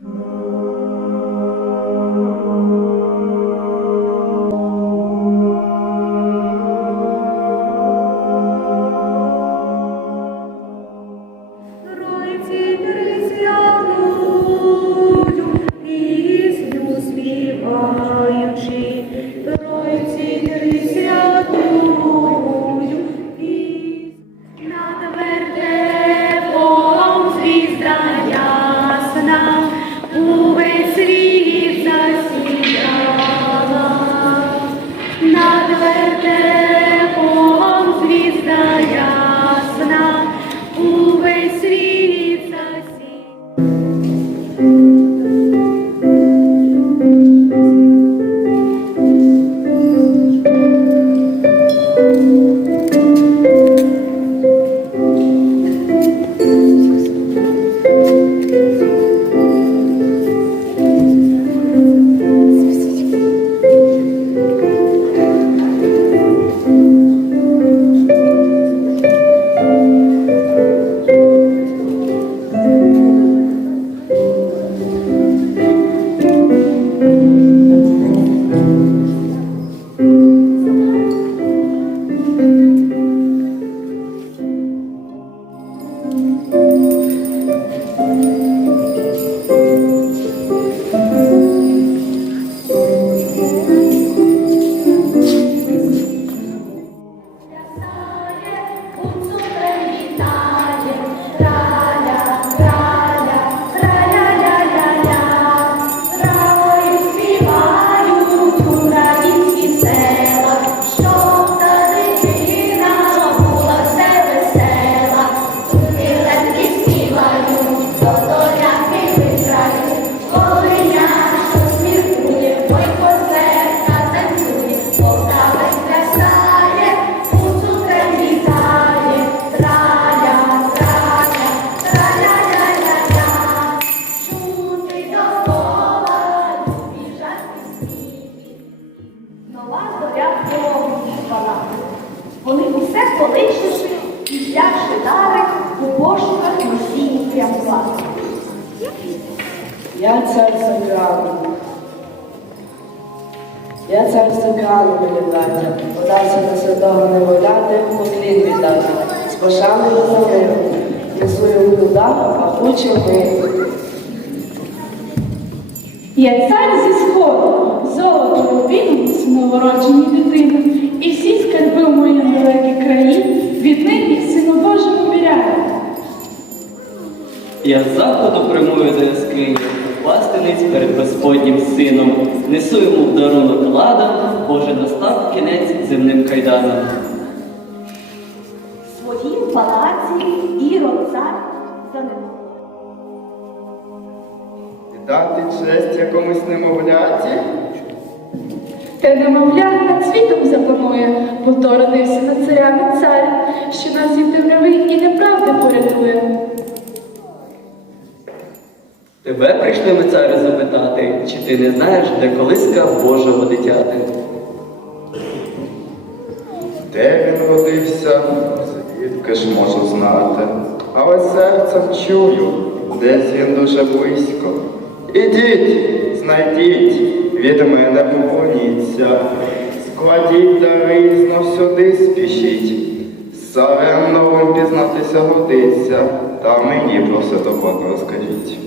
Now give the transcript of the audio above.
Música Месії прямувати. Я цар Сакрану. Я цар Сакрану, мої браття, подався на святого немовляти, поклін віддати, з пошаною за миром. Несу йому удар, а хоче мир. Я цар зі сходу, заходу прямую до яскині, пластениць перед Господнім сином, несу йому в дарунок ладан, Боже настав кінець земним кайданам. Своїм палаці Ірод цар за ним. Дати честь якомусь немовляті? Та немовля над світом запанує, бо то родився на царями Тебе прийшли ми, царю, запитати, чи ти не знаєш, де колиска Божого дитяти? Де він родився, звідки ж можу знати. Але серцем чую, десь він дуже близько. Ідіть, знайдіть, від мене поклоніться, складіть дари, сюди спішіть. З Царем новим пізнатися годиться, та мені про все добро розкажіть.